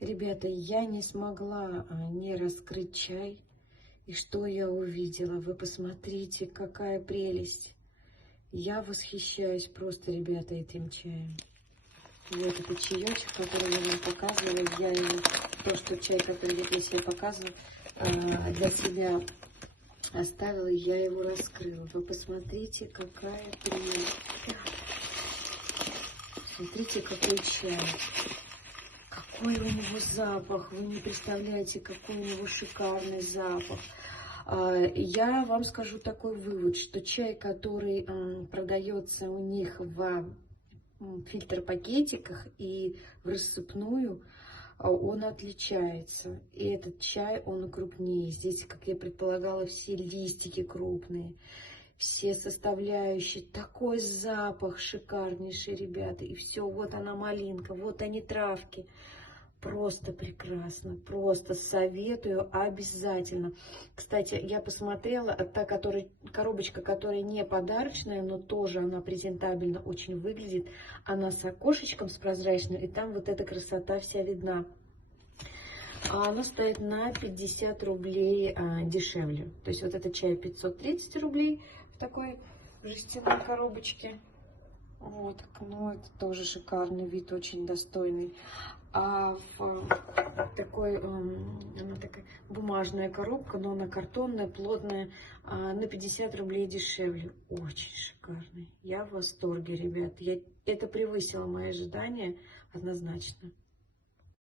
Ребята, я не смогла не раскрыть чай. И что я увидела? Вы посмотрите, какая прелесть. Я восхищаюсь просто, ребята, этим чаем. Вот это чаечек, который я вам показывала. Я его, тот чай, который я себе показывала, для себя оставила, я его раскрыла. Вы посмотрите, какая прелесть. Смотрите, какой чай. Какой у него запах. Вы не представляете, какой у него шикарный запах. Я вам скажу такой вывод, что чай, который продается у них в фильтр-пакетиках и в рассыпную, он отличается. И этот чай, он крупнее. Здесь, как я предполагала, все листики крупные, все составляющие. Такой запах шикарнейший, ребята. И все, вот она малинка, вот они травки. Просто прекрасно, просто советую обязательно. Кстати, я посмотрела, та коробочка, которая не подарочная, но тоже она презентабельно очень выглядит. Она с окошечком, с прозрачным, и там вот эта красота вся видна. А она стоит на 50 рублей дешевле. То есть вот этот чай 530 рублей в такой жестяной коробочке. Вот, ну это тоже шикарный вид, очень достойный. А в такой, она такая бумажная коробка, но она картонная, плотная, на 50 рублей дешевле. Очень шикарный. Я в восторге, ребят. Это превысило мои ожидания однозначно.